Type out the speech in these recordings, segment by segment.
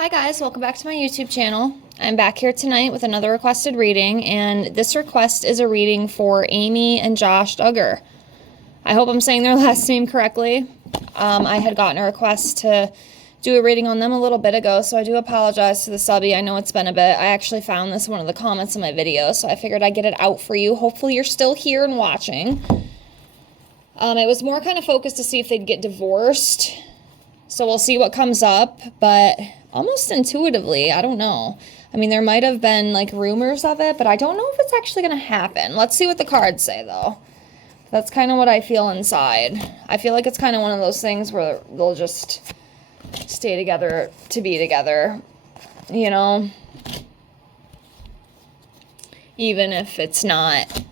Hi guys, welcome back to my YouTube channel. I'm back here tonight with another requested reading, and this request is a reading for Amy and Josh Duggar. I hope I'm saying their last name correctly. I had gotten a request to do a reading on them a little bit ago, so I do apologize to the subby. I know it's been a bit. I actually found this in one of the comments in my video, so I figured I'd get it out for you. Hopefully you're still here and watching. It was more kind of focused to see if they'd get divorced, so we'll see what comes up, but almost intuitively, I don't know. I mean, there might have been like rumors of it, but I don't know if it's actually going to happen. Let's see what the cards say, though. That's kind of what I feel inside. I feel like it's kind of one of those things where they'll just stay together to be together, you know? Even if it's not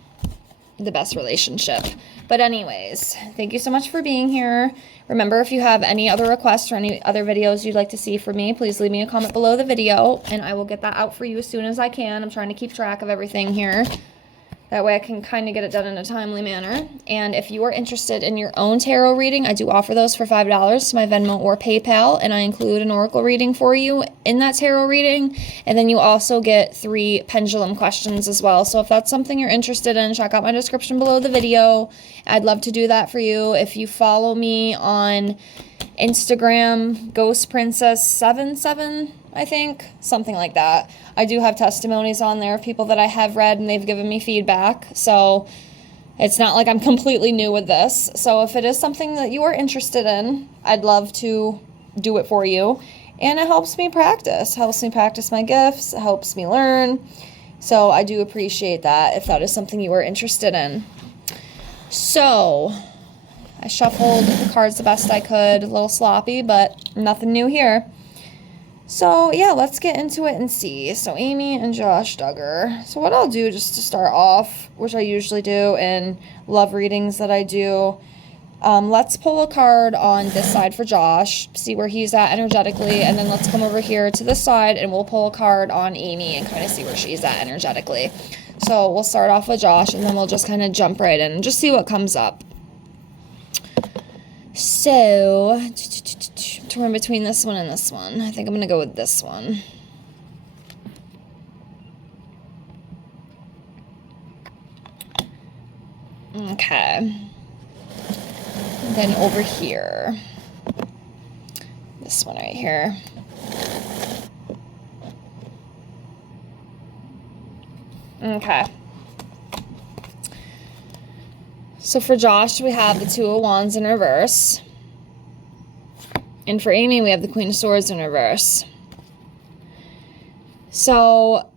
the best relationship. But anyways, thank you so much for being here. Remember, if you have any other requests or any other videos you'd like to see from me, please leave me a comment below the video, and I will get that out for you as soon as I can. I'm trying to keep track of everything here. That way I can kind of get it done in a timely manner. And if you are interested in your own tarot reading, I do offer those for $5 to my Venmo or PayPal, and I include an oracle reading for you in that tarot reading. And then you also get 3 pendulum questions as well. So if that's something you're interested in, check out my description below the video. I'd love to do that for you. If you follow me on Instagram, GhostPrincess77, I think, something like that. I do have testimonies on there of people that I have read and they've given me feedback, so it's not like I'm completely new with this. So if it is something that you are interested in, I'd love to do it for you. And it helps me practice my gifts, it helps me learn. So I do appreciate that if that is something you are interested in. So I shuffled the cards the best I could, a little sloppy, but nothing new here. So yeah, let's get into it and see. So Amy and Josh Duggar. So what I'll do just to start off, which I usually do in love readings that I do, let's pull a card on this side for Josh, see where he's at energetically, and then let's come over here to this side and we'll pull a card on Amy and kind of see where she's at energetically. So we'll start off with Josh and then we'll just kind of jump right in and just see what comes up. So, torn between this one and this one. I think I'm going to go with this one. Okay. And then over here. This one right here. Okay. So for Josh, we have the 2 of Wands in reverse. And for Amy, we have the Queen of Swords in reverse. So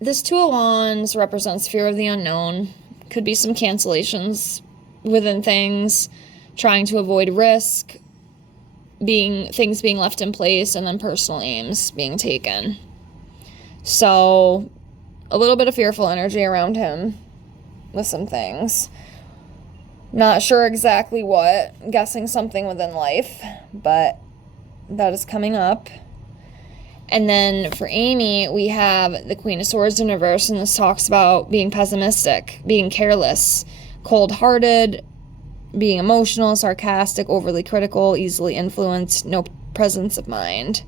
this 2 of Wands represents fear of the unknown. Could be some cancellations within things, trying to avoid risk, things being left in place, and then personal aims being taken. So a little bit of fearful energy around him with some things. Not sure exactly what. I'm guessing something within life, but that is coming up. And then for Amy, we have the Queen of Swords in reverse, and this talks about being pessimistic, being careless, cold-hearted, being emotional, sarcastic, overly critical, easily influenced, no presence of mind.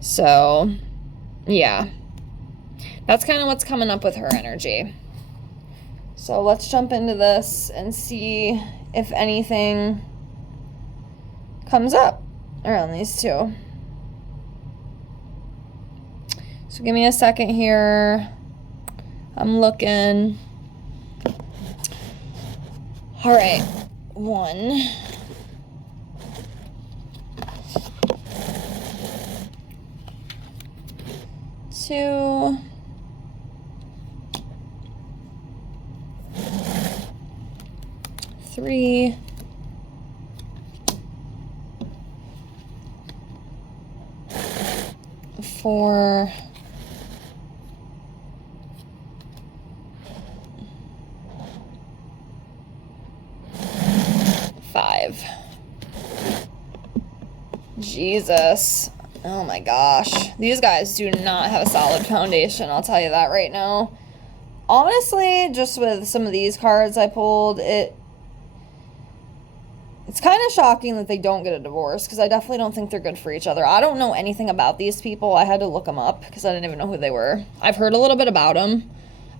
So, yeah. That's kind of what's coming up with her energy. So let's jump into this and see if anything comes up around these 2. So give me a second here. I'm looking. All right. 1. 2. 3. 4. 5. Jesus. Oh my gosh. These guys do not have a solid foundation, I'll tell you that right now. Honestly, just with some of these cards I pulled, It's kind of shocking that they don't get a divorce, because I definitely don't think they're good for each other. I don't know anything about these people. I had to look them up because I didn't even know who they were. I've heard a little bit about them.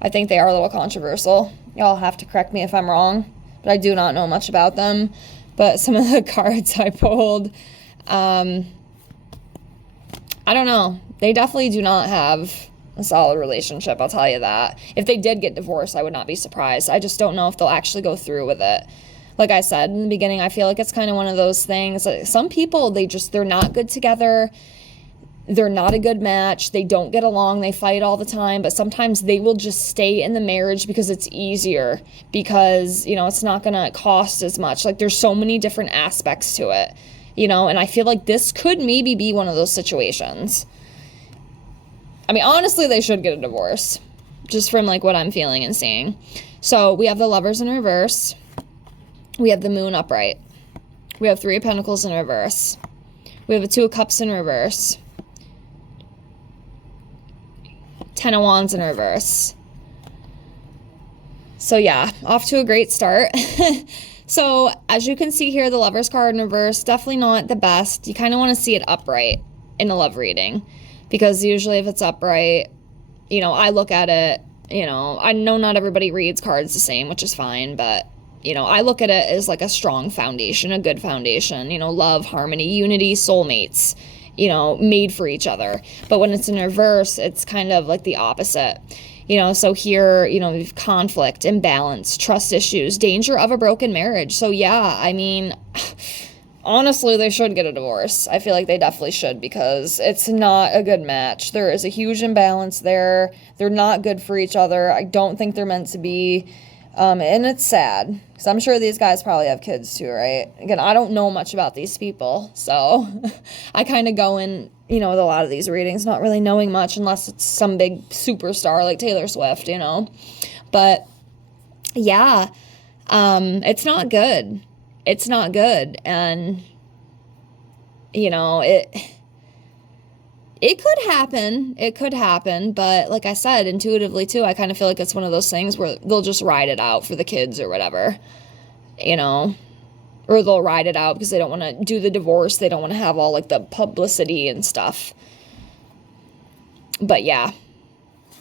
I think they are a little controversial. Y'all have to correct me if I'm wrong, but I do not know much about them. But some of the cards I pulled, I don't know. They definitely do not have a solid relationship, I'll tell you that. If they did get divorced, I would not be surprised. I just don't know if they'll actually go through with it. Like I said in the beginning, I feel like it's kind of one of those things. Like some people, they're not good together. They're not a good match. They don't get along. They fight all the time. But sometimes they will just stay in the marriage because it's easier. Because, it's not going to cost as much. Like there's so many different aspects to it. And I feel like this could maybe be one of those situations. I mean, honestly, they should get a divorce. Just from like what I'm feeling and seeing. So we have the Lovers in reverse. We have the Moon upright. We have 3 of Pentacles in reverse. We have a 2 of Cups in reverse. 10 of Wands in reverse. So yeah, off to a great start. So as you can see here, the Lovers card in reverse, definitely not the best. You kind of want to see it upright in a love reading. Because usually if it's upright, I look at it, I know not everybody reads cards the same, which is fine, but I look at it as like a strong foundation, a good foundation, love, harmony, unity, soulmates, made for each other. But when it's in reverse, it's kind of like the opposite, so here, we've conflict, imbalance, trust issues, danger of a broken marriage. So yeah, I mean, honestly, they should get a divorce. I feel like they definitely should, because it's not a good match. There is a huge imbalance there. They're not good for each other. I don't think they're meant to be. And it's sad, because I'm sure these guys probably have kids too, right? Again, I don't know much about these people, so I kind of go in, with a lot of these readings not really knowing much, unless it's some big superstar like Taylor Swift, But yeah, it's not good. It's not good, and it could happen. It could happen. But like I said, intuitively too, I kind of feel like it's one of those things where they'll just ride it out for the kids or whatever, or they'll ride it out because they don't want to do the divorce. They don't want to have all like the publicity and stuff. But yeah,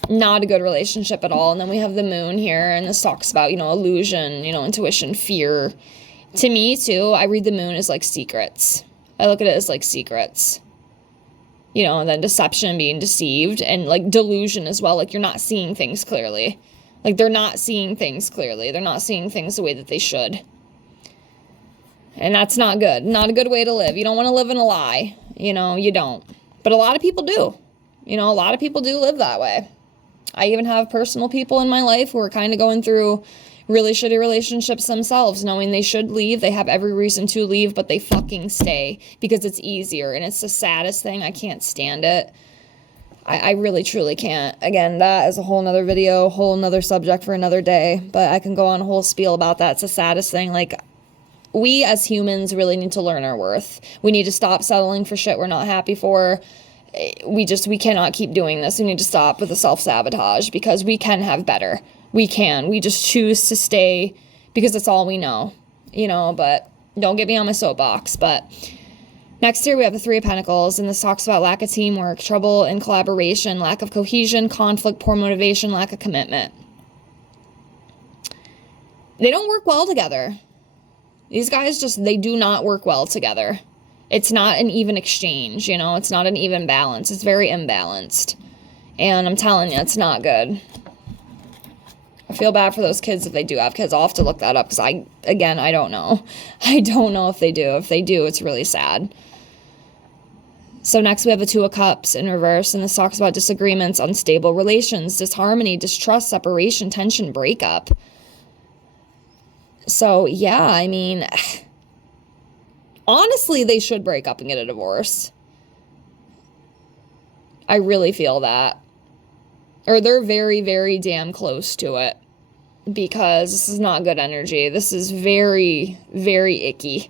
not a good relationship at all. And then we have the Moon here, and this talks about, illusion, intuition, fear. To me too, I read the Moon as like secrets. I look at it as like secrets. And then deception, being deceived, and like delusion as well. Like you're not seeing things clearly. Like they're not seeing things clearly. They're not seeing things the way that they should. And that's not good. Not a good way to live. You don't want to live in a lie. You don't. But a lot of people do. A lot of people do live that way. I even have personal people in my life who are kind of going through really shitty relationships themselves, knowing they should leave. They have every reason to leave, but they fucking stay because it's easier. And it's the saddest thing. I can't stand it. I really, truly can't. Again, that is a whole nother video, whole nother subject for another day. But I can go on a whole spiel about that. It's the saddest thing. Like, we as humans really need to learn our worth. We need to stop settling for shit we're not happy for. We cannot keep doing this. We need to stop with the self-sabotage, because we can have better. We can. We just choose to stay because it's all we know, but don't get me on my soapbox. But next here we have the 3 of Pentacles, and this talks about lack of teamwork, trouble in collaboration, lack of cohesion, conflict, poor motivation, lack of commitment. They don't work well together. These guys they do not work well together. It's not an even exchange, it's not an even balance. It's very imbalanced. And I'm telling you, it's not good. I feel bad for those kids if they do have kids. I'll have to look that up, because I don't know. I don't know if they do. If they do, it's really sad. So next we have the 2 of Cups in reverse, and this talks about disagreements, unstable relations, disharmony, distrust, separation, tension, breakup. So yeah, I mean, honestly, they should break up and get a divorce. I really feel that. Or they're very, very damn close to it, because this is not good energy. This is very, very icky.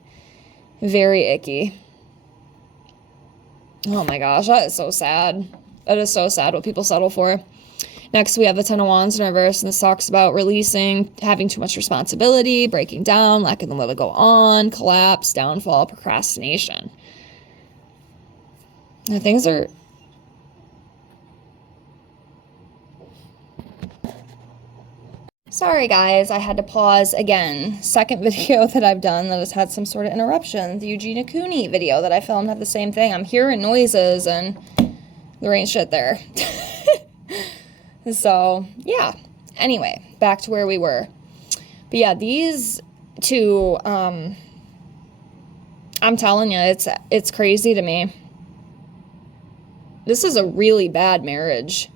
Very icky. Oh my gosh, that is so sad. That is so sad what people settle for. Next, we have the Ten of Wands in reverse, and this talks about releasing, having too much responsibility, breaking down, lacking the will to go on, collapse, downfall, procrastination. Now, things are... Sorry, guys, I had to pause again. Second video that I've done that has had some sort of interruption. The Eugenia Cooney video that I filmed had the same thing. I'm hearing noises, and there ain't shit there. So, yeah. Anyway, back to where we were. But yeah, these two, I'm telling you, it's crazy to me. This is a really bad marriage.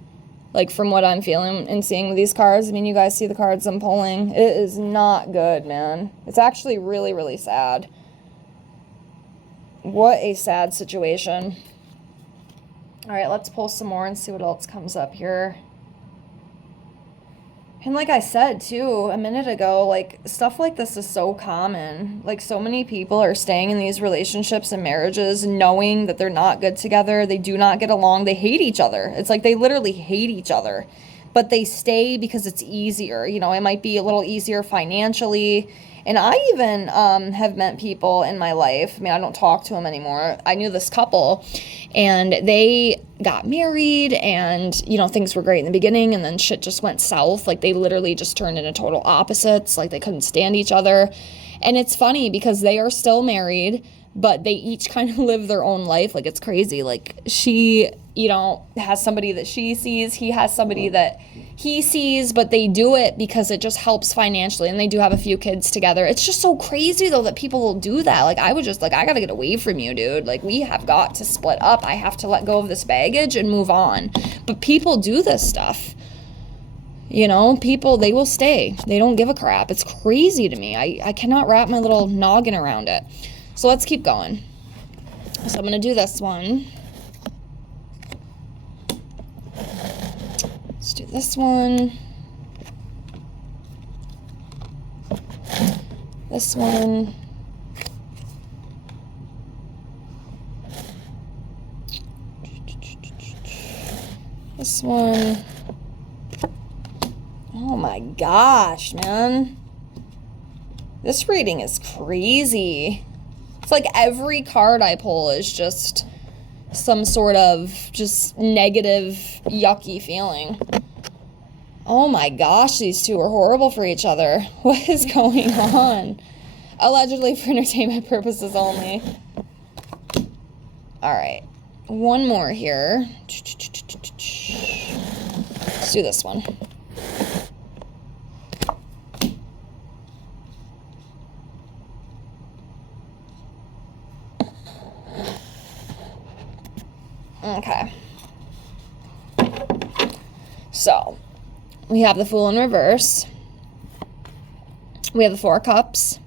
Like, from what I'm feeling and seeing with these cards. I mean, you guys see the cards I'm pulling. It is not good, man. It's actually really, really sad. What a sad situation. All right, let's pull some more and see what else comes up here. And like I said, too, a minute ago, like, stuff like this is so common. Like, so many people are staying in these relationships and marriages knowing that they're not good together. They do not get along. They hate each other. It's like they literally hate each other. But they stay because it's easier. You know, it might be a little easier financially. And I even have met people in my life. I mean, I don't talk to them anymore. I knew this couple, and they got married, and, you know, things were great in the beginning, and then shit just went south. Like, they literally just turned into total opposites. Like, they couldn't stand each other. And it's funny because they are still married, but they each kind of live their own life. Like, it's crazy. Like, she, you know, has somebody that she sees. He has somebody that he sees, but they do it because it just helps financially, and they do have a few kids together. It's just so crazy, though, that people will do that. Like, I would just, like, I gotta get away from you, dude. Like, we have got to split up. I have to let go of this baggage and move on. But people do this stuff. You know, people, they will stay. They don't give a crap. It's crazy to me. I cannot wrap my little noggin around it. So let's keep going. So I'm gonna do this one. Let's do this one. This one. This one. Oh my gosh, man. This reading is crazy. It's like every card I pull is just some sort of just negative, yucky feeling. Oh my gosh, these two are horrible for each other. What is going on? Allegedly for entertainment purposes only. All right, one more here. Let's do this one. Okay. So, we have the Fool in reverse. We have the Four of Cups.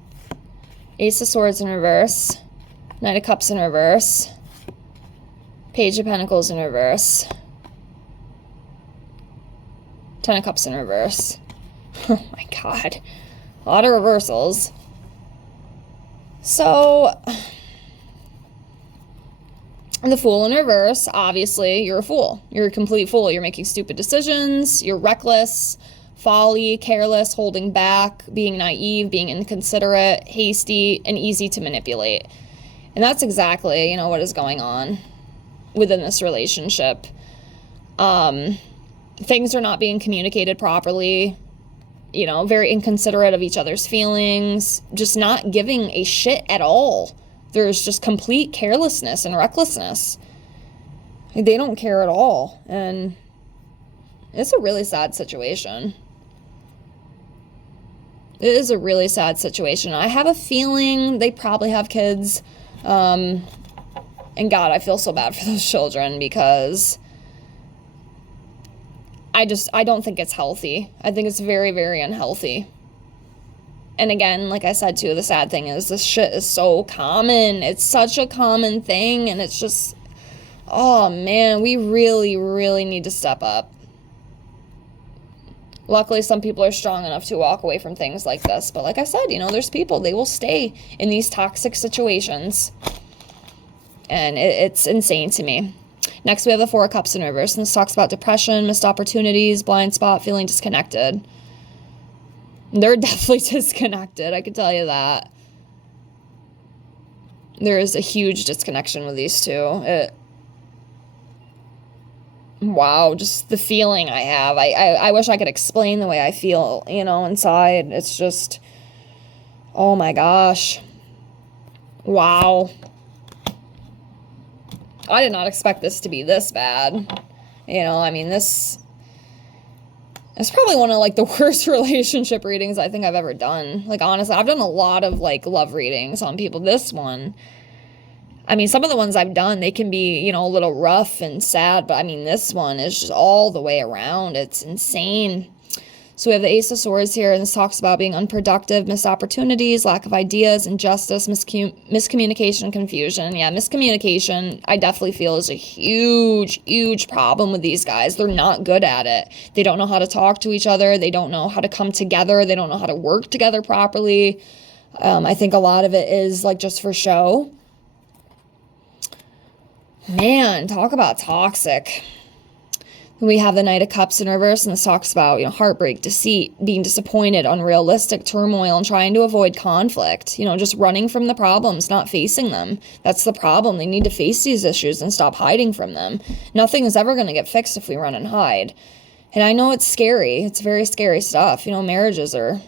Ace of Swords in reverse. Knight of Cups in reverse. Page of Pentacles in reverse. Ten of Cups in reverse. Oh my god. A lot of reversals. So, the Fool in reverse, obviously, you're a fool. You're a complete fool. You're making stupid decisions. You're reckless, folly, careless, holding back, being naive, being inconsiderate, hasty, and easy to manipulate. And that's exactly, you know, what is going on within this relationship. Things are not being communicated properly. You know, very inconsiderate of each other's feelings. Just not giving a shit at all. There's just complete carelessness and recklessness. They don't care at all. And it's a really sad situation. It is a really sad situation. I have a feeling they probably have kids. And God, I feel so bad for those children because I don't think it's healthy. I think it's very, very unhealthy. And again, like I said too, the sad thing is this shit is so common. It's such a common thing, and it's just, oh man, we really, really need to step up. Luckily, some people are strong enough to walk away from things like this. But like I said, you know, there's people, they will stay in these toxic situations. And it's insane to me. Next, we have the Four of Cups in reverse, and this talks about depression, missed opportunities, blind spot, feeling disconnected. They're definitely disconnected, I can tell you that. There is a huge disconnection with these two. Wow, just the feeling I have. I wish I could explain the way I feel, you know, inside. It's just, oh my gosh. Wow. I did not expect this to be this bad. You know, I mean, this is probably one of, like, the worst relationship readings I think I've ever done. Like, honestly, I've done a lot of, like, love readings on people. This one, I mean, some of the ones I've done, they can be, you know, a little rough and sad, but I mean, this one is just all the way around. It's insane. So we have the Ace of Swords here, and this talks about being unproductive, missed opportunities, lack of ideas, injustice, miscommunication, confusion. Yeah, miscommunication, I definitely feel, is a huge, huge problem with these guys. They're not good at it. They don't know how to talk to each other. They don't know how to come together. They don't know how to work together properly. I think a lot of it is, like, just for show. Man, talk about toxic. We have the Knight of Cups in reverse, and this talks about, you know, heartbreak, deceit, being disappointed, unrealistic, turmoil, and trying to avoid conflict. You know, just running from the problems, not facing them. That's the problem. They need to face these issues and stop hiding from them. Nothing is ever going to get fixed if we run and hide. And I know it's scary. It's very scary stuff. You know, marriages are,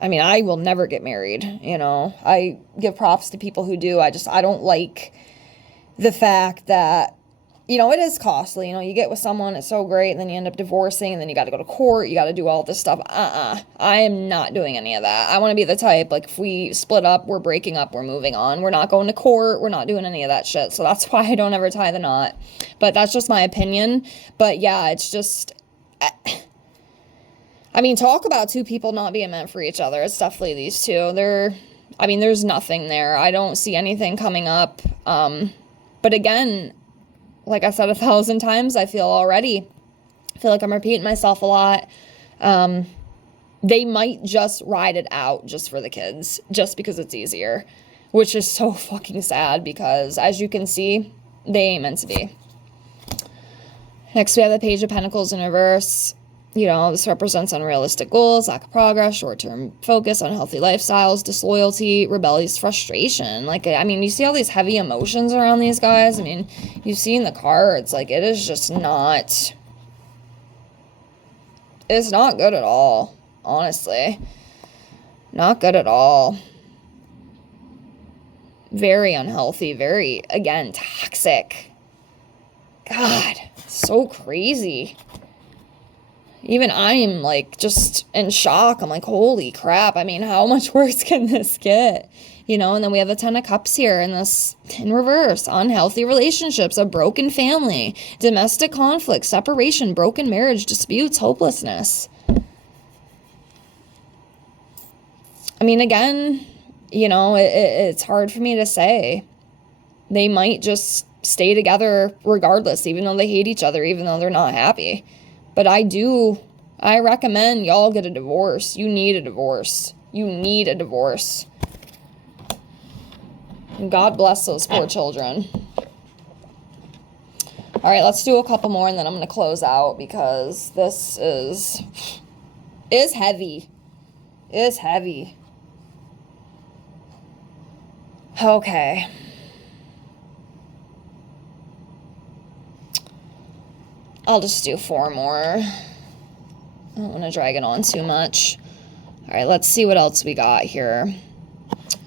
I mean, I will never get married. You know, I give props to people who do. I don't like the fact that, you know, it is costly. You know, you get with someone, it's so great, and then you end up divorcing, and then you got to go to court, you got to do all this stuff. I am not doing any of that. I want to be the type, like, if we split up, we're breaking up, we're moving on. We're not going to court, we're not doing any of that shit. So that's why I don't ever tie the knot. But that's just my opinion. But yeah, it's just, I mean, talk about two people not being meant for each other. It's definitely these two. I mean, there's nothing there. I don't see anything coming up. But again, like I said 1,000 times, I feel like I'm repeating myself a lot. They might just ride it out just for the kids, just because it's easier, which is so fucking sad because, as you can see, they ain't meant to be. Next, we have the Page of Pentacles in reverse. You know, this represents unrealistic goals, lack of progress, short-term focus, unhealthy lifestyles, disloyalty, rebellious frustration. Like, I mean, you see all these heavy emotions around these guys. I mean, you've seen the cards. Like, it is just not, it's not good at all, honestly. Not good at all. Very unhealthy, very, again, toxic. God, so crazy. Even I'm, like, just in shock. I'm like, holy crap. I mean, how much worse can this get? You know, and then we have the Ten of Cups here, and this in reverse. Unhealthy relationships, a broken family, domestic conflict, separation, broken marriage, disputes, hopelessness. I mean, again, you know, it's hard for me to say. They might just stay together regardless, even though they hate each other, even though they're not happy. But I recommend y'all get a divorce. You need a divorce. You need a divorce. And God bless those poor children. All right, let's do a couple more, and then I'm going to close out because this is heavy. It's heavy. Okay. I'll just do 4 more. I don't want to drag it on too much. All right, let's see what else we got here.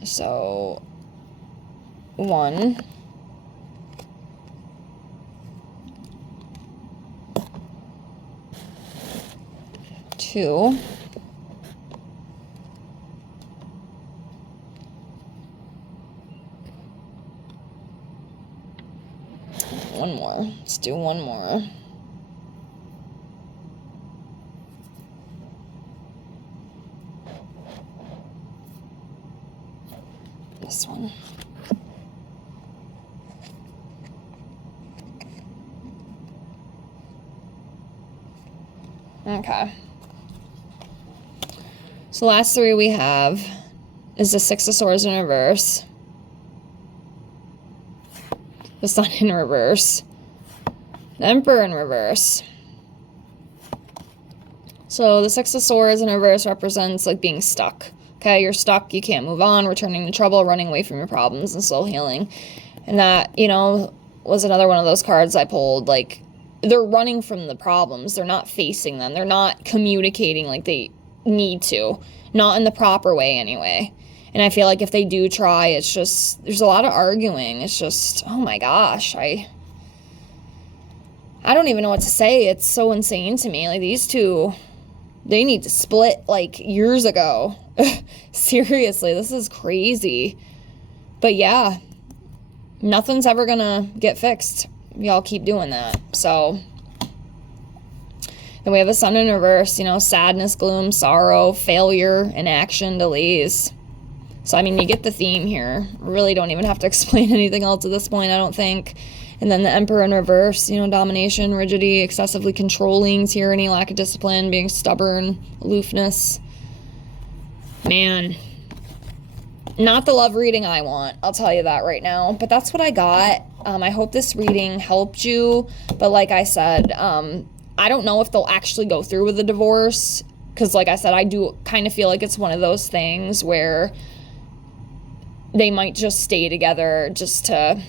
So, 1. 2. 1 more. Let's do 1 more. This one. Okay. So last 3 we have is the Six of Swords in reverse. The Sun in reverse. Emperor in reverse. So the Six of Swords in reverse represents like being stuck. Okay, you're stuck, you can't move on, returning to trouble, running away from your problems, and soul healing. And that, you know, was another one of those cards I pulled. Like, they're running from the problems. They're not facing them. They're not communicating like they need to. Not in the proper way, anyway. And I feel like if they do try, it's just, there's a lot of arguing. It's just, oh my gosh, I don't even know what to say. It's so insane to me. Like, these two, they need to split like years ago. Seriously, this is crazy. But yeah, nothing's ever gonna get fixed. Y'all keep doing that. So then we have the Sun in reverse, you know, sadness, gloom, sorrow, failure, inaction, delays. So, I mean, you get the theme here. Really don't even have to explain anything else at this point, I don't think. And then the Emperor in reverse, you know, domination, rigidity, excessively controlling, tyranny, lack of discipline, being stubborn, aloofness. Man, not the love reading I want, I'll tell you that right now. But that's what I got. I hope this reading helped you. But like I said, I don't know if they'll actually go through with the divorce. Because like I said, I do kind of feel like it's one of those things where they might just stay together just to,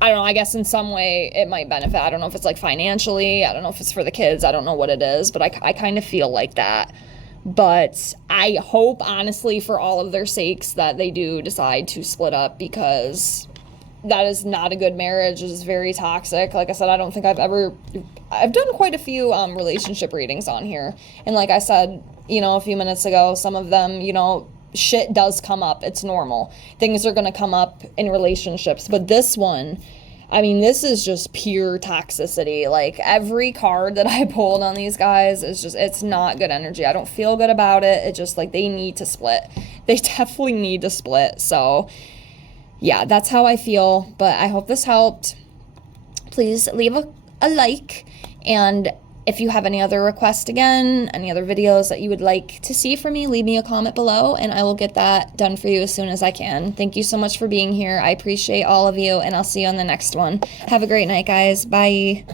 I don't know, I guess in some way it might benefit. I don't know if it's like financially. I don't know if it's for the kids. I don't know what it is. But I kind of feel like that. But I hope, honestly, for all of their sakes, that they do decide to split up, because that is not a good marriage. It is very toxic. Like I said, I don't think I've done quite a few relationship readings on here. And like I said, you know, a few minutes ago, some of them, you know, shit does come up. It's normal. Things are going to come up in relationships. But this one, I mean, this is just pure toxicity. Like, every card that I pulled on these guys is just, it's not good energy. I don't feel good about it. It's just like, they need to split. They definitely need to split. So yeah, that's how I feel. But I hope this helped. Please leave a like. And if you have any other requests, again, any other videos that you would like to see from me, leave me a comment below and I will get that done for you as soon as I can. Thank you so much for being here. I appreciate all of you, and I'll see you on the next one. Have a great night, guys. Bye.